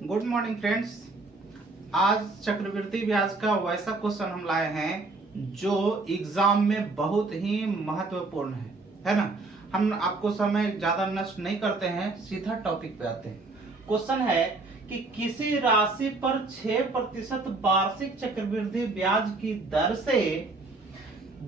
Good morning friends. आज चक्रवृद्धि ब्याज का वैसा क्वेश्चन हम लाए हैं जो एग्जाम में बहुत ही महत्वपूर्ण है ना। हम आपको समय ज्यादा नष्ट नहीं करते हैं, सीधा टॉपिक पे आते हैं। क्वेश्चन है कि किसी राशि पर 6% वार्षिक चक्रवृद्धि ब्याज की दर से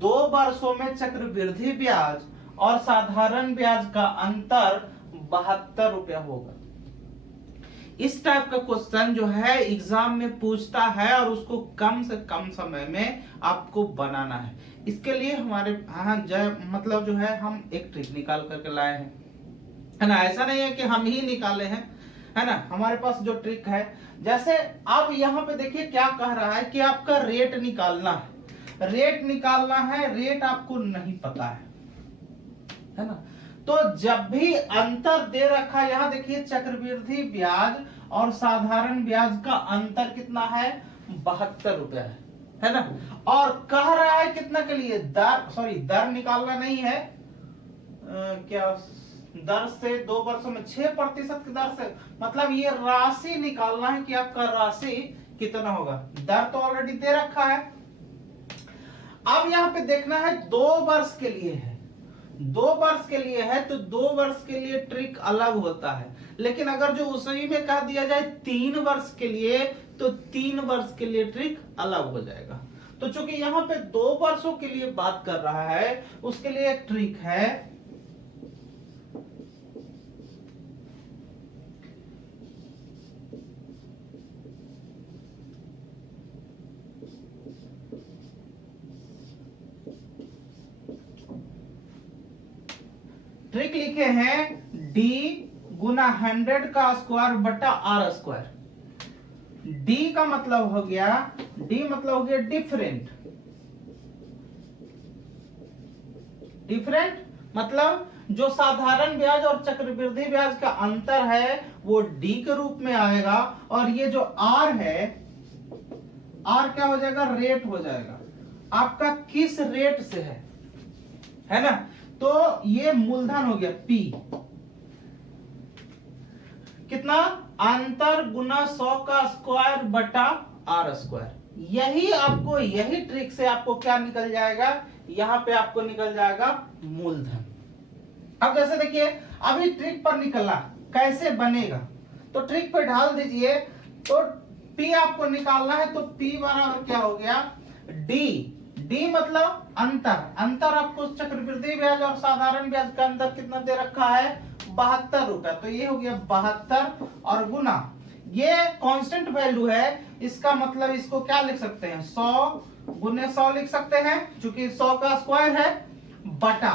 2 वर्षों में चक्रवृद्धि ब्याज और साधारण ब्याज का अंतर 72 रुपया होगा। इस टाइप का क्वेश्चन जो है एग्जाम में पूछता है और उसको कम से कम समय में आपको बनाना है। इसके लिए हमारे मतलब जो है हम एक ट्रिक निकाल करके लाए हैं, है ना। ऐसा नहीं है कि हम ही निकाले हैं, है ना। हमारे पास जो ट्रिक है, जैसे अब यहाँ पे देखिए क्या कह रहा है कि आपका रेट निकालना है। रेट निकालना है, रेट आपको नहीं पता है ना। तो जब भी अंतर दे रखा है, यहां देखिए चक्रवृद्धि ब्याज और साधारण ब्याज का अंतर कितना है, 72 रुपया है ना। और कह रहा है कितना के लिए, दर निकालना नहीं है, क्या दर से 2 वर्षों में 6% की दर से, मतलब ये राशि निकालना है कि आपका राशि कितना होगा। दर तो ऑलरेडी दे रखा है। अब यहां पे देखना है 2 वर्ष के लिए है, 2 वर्ष के लिए है तो 2 वर्ष के लिए ट्रिक अलग होता है। लेकिन अगर जो उसी में कह दिया जाए 3 वर्ष के लिए, तो 3 वर्ष के लिए ट्रिक अलग हो जाएगा। तो चूंकि यहाँ पे 2 वर्षों के लिए बात कर रहा है, उसके लिए एक ट्रिक है। ट्रिक लिखे हैं D गुना 100 का स्क्वायर बटा R स्क्वायर। D का मतलब हो गया, D मतलब हो गया डिफरेंट। डिफरेंट मतलब जो साधारण ब्याज और चक्रवृद्धि ब्याज का अंतर है वो D के रूप में आएगा, और ये जो R है, R क्या हो जाएगा, रेट हो जाएगा। आपका किस रेट से है ना। तो ये मूलधन हो गया P, कितना, अंतर गुना 100 का स्क्वायर बटा R स्क्वायर। यही ट्रिक से आपको क्या निकल जाएगा, यहां पे आपको निकल जाएगा मूलधन। अब जैसे देखिए अभी ट्रिक पर निकला, कैसे बनेगा, तो ट्रिक पे ढाल दीजिए। तो P आपको निकालना है, तो P बराबर क्या हो गया, D मतलब अंतर आपको चक्रवृद्धि ब्याज और साधारण ब्याज का अंतर कितना दे रखा है, 72 रुपया। तो ये हो गया 72 और गुना, ये कांस्टेंट वैल्यू है, इसका मतलब इसको क्या लिख सकते हैं, 100 गुने 100 लिख सकते हैं, क्योंकि 100 का स्क्वायर है, बटा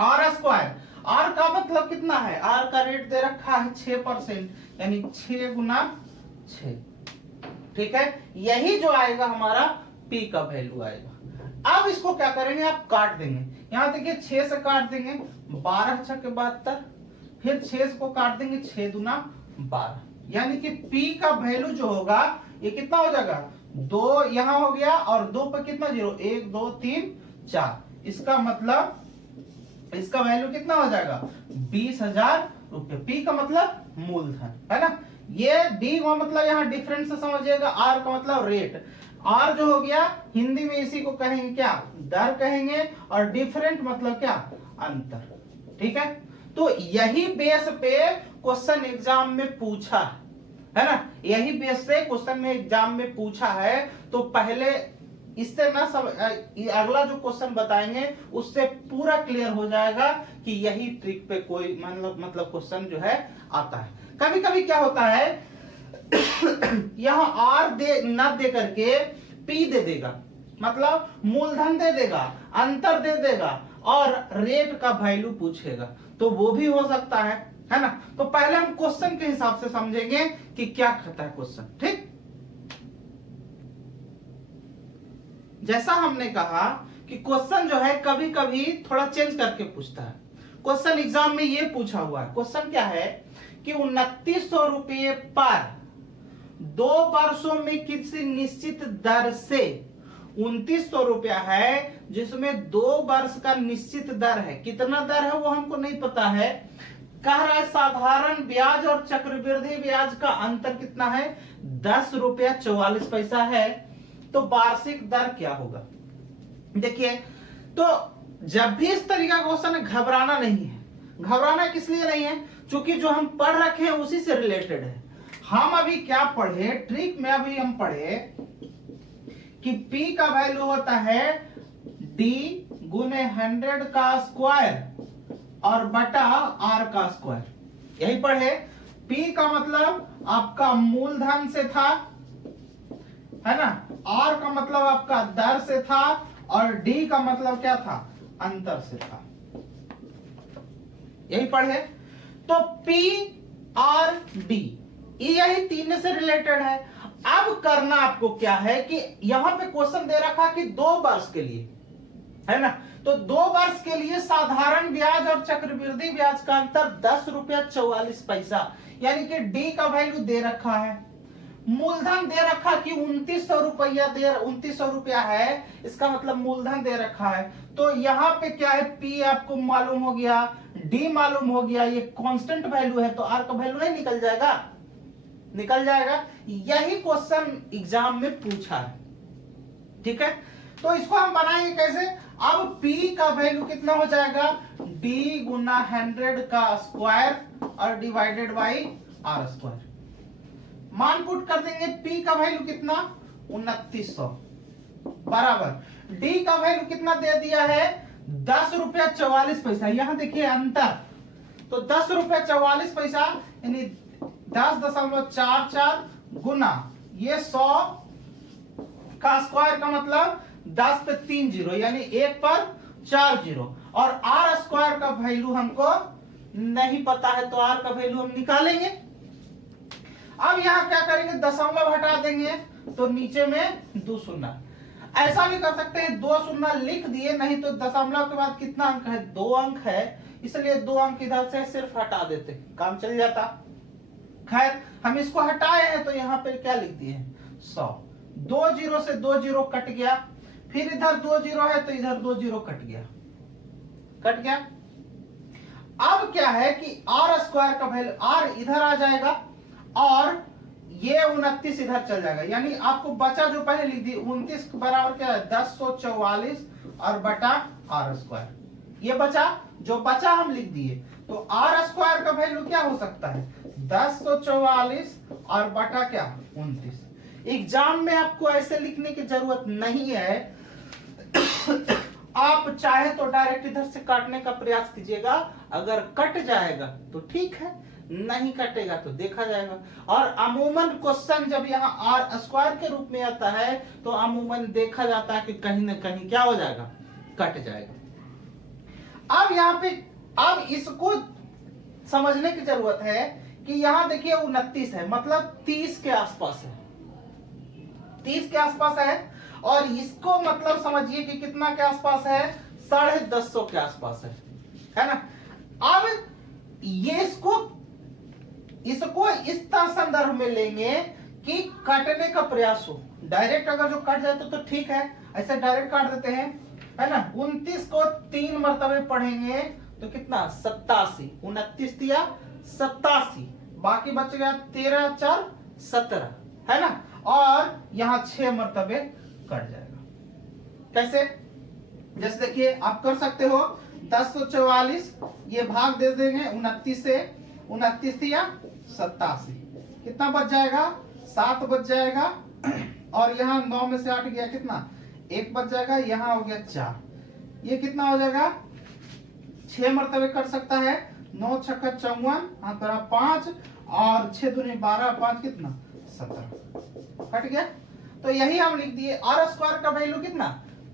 R स्क्वायर। R का मतलब कितना है, R का रेट दे रखा है 6%, यानी 6 गुना 6। ठीक है, यही जो आएगा हमारा P का वैल्यू आएगा। अब इसको क्या करेंगे, आप काट देंगे। यहां देखिए 6 से काट देंगे, 12 6 के 72, फिर 6 को काट देंगे, 6 दूना 12, यानी कि P का वैल्यू जो होगा ये कितना हो जाएगा, 2 यहां हो गया और 2 पर कितना जीरो, 1 2 3 4। इसका मतलब इसका वैल्यू कितना हो जाएगा, 20,000 रुपए। P का मतलब मूलधन, है ना। ये D का मतलब यहाँ डिफरेंस से समझिएगा, R का मतलब रेट। R जो हो गया हिंदी में इसी को कहेंगे क्या, दर कहेंगे, और डिफरेंट मतलब क्या, अंतर। ठीक है, तो यही बेस पे क्वेश्चन एग्जाम में पूछा है ना, यही बेस से क्वेश्चन में एग्जाम में पूछा है। तो पहले इससे ना सब अगला जो क्वेश्चन बताएंगे उससे पूरा क्लियर हो जाएगा कि यही ट्रिक पे कोई मतलब क्वेश्चन जो है आता है। कभी कभी क्या होता है यहां R न दे करके P दे देगा, मतलब मूलधन दे देगा, अंतर दे देगा, और रेट का वैल्यू पूछेगा, तो वो भी हो सकता है ना। तो पहले हम क्वेश्चन के हिसाब से समझेंगे कि क्या कहता है क्वेश्चन। ठीक, जैसा हमने कहा कि क्वेश्चन जो है कभी कभी थोड़ा चेंज करके पूछता है। क्वेश्चन एग्जाम में ये पूछा हुआ है, क्वेश्चन क्या है कि 2900 रुपये पर 2 वर्षों में किसी निश्चित दर से, 2900 रुपया है जिसमें 2 वर्ष का निश्चित दर है, कितना दर है वो हमको नहीं पता है, कह रहा है साधारण ब्याज और चक्रवृद्धि ब्याज का अंतर कितना है, 10 रुपया 44 पैसा है। तो वार्षिक दर क्या होगा? देखिए, तो जब भी इस तरीका का क्वेश्चन है, घबराना नहीं है। घबराना किस लिए नहीं है? क्योंकि जो हम पढ़ रखे हैं उसी से रिलेटेड है। हम अभी क्या पढ़े, ट्रिक में अभी हम पढ़े कि P का वैल्यू होता है D गुने 100 का स्क्वायर और बटा R का स्क्वायर। यही पढ़े। P का मतलब आपका मूलधन से था, है ना, R का मतलब आपका दर से था, और D का मतलब क्या था, अंतर से था। यही पढ़े। तो P R D यही तीन से रिलेटेड है। अब करना आपको क्या है कि यहां पे क्वेश्चन दे रखा कि 2 वर्ष के लिए, है ना, तो 2 वर्ष के लिए साधारण ब्याज और चक्रवृद्धि ब्याज का अंतर 10 रुपया 44 पैसा, यानी कि डी का वैल्यू दे रखा है, मूलधन दे रखा कि 2900 रुपया 2900 रुपया है, इसका मतलब मूलधन दे रखा है। तो यहाँ पे क्या है, पी आपको मालूम हो गया, डी मालूम हो गया, ये कांस्टेंट वैल्यू है, तो आर का वैल्यू नहीं निकल जाएगा? निकल जाएगा। यही क्वेश्चन एग्जाम में पूछा है, ठीक है। तो इसको हम बनाएंगे कैसे? अब P का वैल्यू कितना हो जाएगा, D गुना 100 का स्क्वायर और डिवाइडेड बाई R स्क्वायर। मान पुट कर देंगे, P का वैल्यू कितना, 2900 बराबर D का वैल्यू कितना दे दिया है, 10 रुपया 44 पैसा। यहां देखिए अंतर, तो 10 रुपया 44 पैसा यानी 10.44 गुना ये 100 का स्क्वायर का मतलब 10 पे 3 जीरो यानी 1 पर 4 जीरो, और आर स्क्वायर का वैल्यू हमको नहीं पता है, तो आर का वैल्यू हम निकालेंगे। अब यहां क्या करेंगे, दशमलव हटा देंगे, तो नीचे में 2 शून्य। ऐसा भी कर सकते हैं, 2 शून्य लिख दिए, नहीं तो दशमलव के बाद कितना अंक है, 2 अंक है, इसलिए 2 अंक इधर से सिर्फ हटा देते, काम चल जाता। खैर हम इसको हटाए हैं, तो यहाँ पे क्या लिख दिए, 100। 2 जीरो से 2 जीरो कट गया, फिर इधर 2 जीरो है तो इधर 2 जीरो कट गया, कट गया। अब क्या है कि आर स्क्वायर का वैल्यू, आर इधर आ जाएगा और ये 29 इधर चल जाएगा, यानी आपको बचा जो पहले लिख दी 29 बराबर क्या है, 1044 और बटा आर स्क्वायर। ये बचा, जो बचा हम लिख दिए। तो आर स्क्वायर का वैल्यू क्या हो सकता है, 1044 और बटा क्या, 29। एग्जाम में आपको ऐसे लिखने की जरूरत नहीं है। आप चाहे तो डायरेक्ट इधर से काटने का प्रयास कीजिएगा, अगर कट जाएगा तो ठीक है, नहीं कटेगा तो देखा जाएगा। और अमूमन क्वेश्चन जब यहाँ आर स्क्वायर के रूप में आता है तो अमूमन देखा जाता है कि कहीं ना कहीं क्या हो जाएगा, कट जाएगा। अब यहाँ पे अब इसको समझने की जरूरत है कि यहाँ देखिए 29 है, मतलब 30 के आसपास है, 30 के आसपास है, और इसको मतलब समझिए कि कितना के आसपास है, 150 के आसपास है ना। अब ये इसको इस संदर्भ में लेंगे कि काटने का प्रयास हो। डायरेक्ट अगर जो कट जाए तो ठीक है, ऐसे डायरेक्ट काट देते हैं, है ना। 29 को 3 मरतबे पढ़ेंगे तो कितना, 87, 29 दिया 87, बाकी बच गया 13 4 17, है ना, और यहाँ 6 मरतबे कट जाएगा। कैसे, जैसे देखिए आप कर सकते हो, 1044 ये भाग दे देंगे 29 से, 29 दिया 87, कितना बच जाएगा, 7 बच जाएगा, और यहाँ 9 में से 8 गया कितना, 1 बच जाएगा, यहाँ हो गया 4, ये कितना हो जाएगा, 6 मरतबे कर सकता है, 9 छक्का 54, हाथ पर 5 और 6 दूनी 12, 5 कितना 17, कट गया। तो यही हम लिख दिए। आर स्क्वायर का वैल्यू कितना,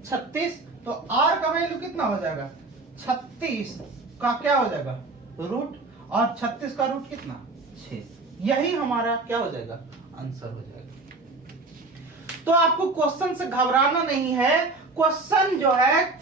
36, तो आर का वैल्यू कितना हो जाएगा, 36 का क्या हो जाएगा, रूट, और 36 का रूट कितना, 6। यही हमारा क्या हो जाएगा, आंसर हो जाएगा। तो आपको क्वेश्चन से घबराना नहीं है। क्वेश्चन जो है,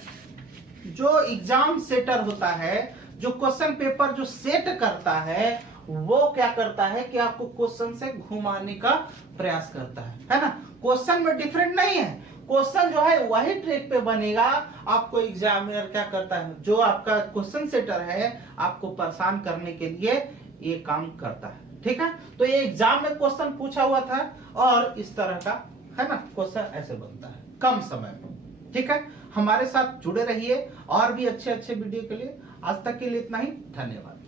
जो एग्जाम सेटर होता है, जो क्वेश्चन पेपर जो सेट करता है, वो क्या करता है कि आपको क्वेश्चन से घुमाने का प्रयास करता है ना। क्वेश्चन में डिफरेंट नहीं है, क्वेश्चन जो है वही ट्रिक पे बनेगा। आपको एग्जामिनर क्या करता है, जो आपका क्वेश्चन सेटर है आपको परेशान करने के लिए ये काम करता है। ठीक है, तो ये एग्जाम में क्वेश्चन पूछा हुआ था और इस तरह का है ना क्वेश्चन ऐसे बनता है कम समय में। ठीक है, हमारे साथ जुड़े रहिए और भी अच्छे अच्छे वीडियो के लिए। आज तक के लिए इतना ही, धन्यवाद।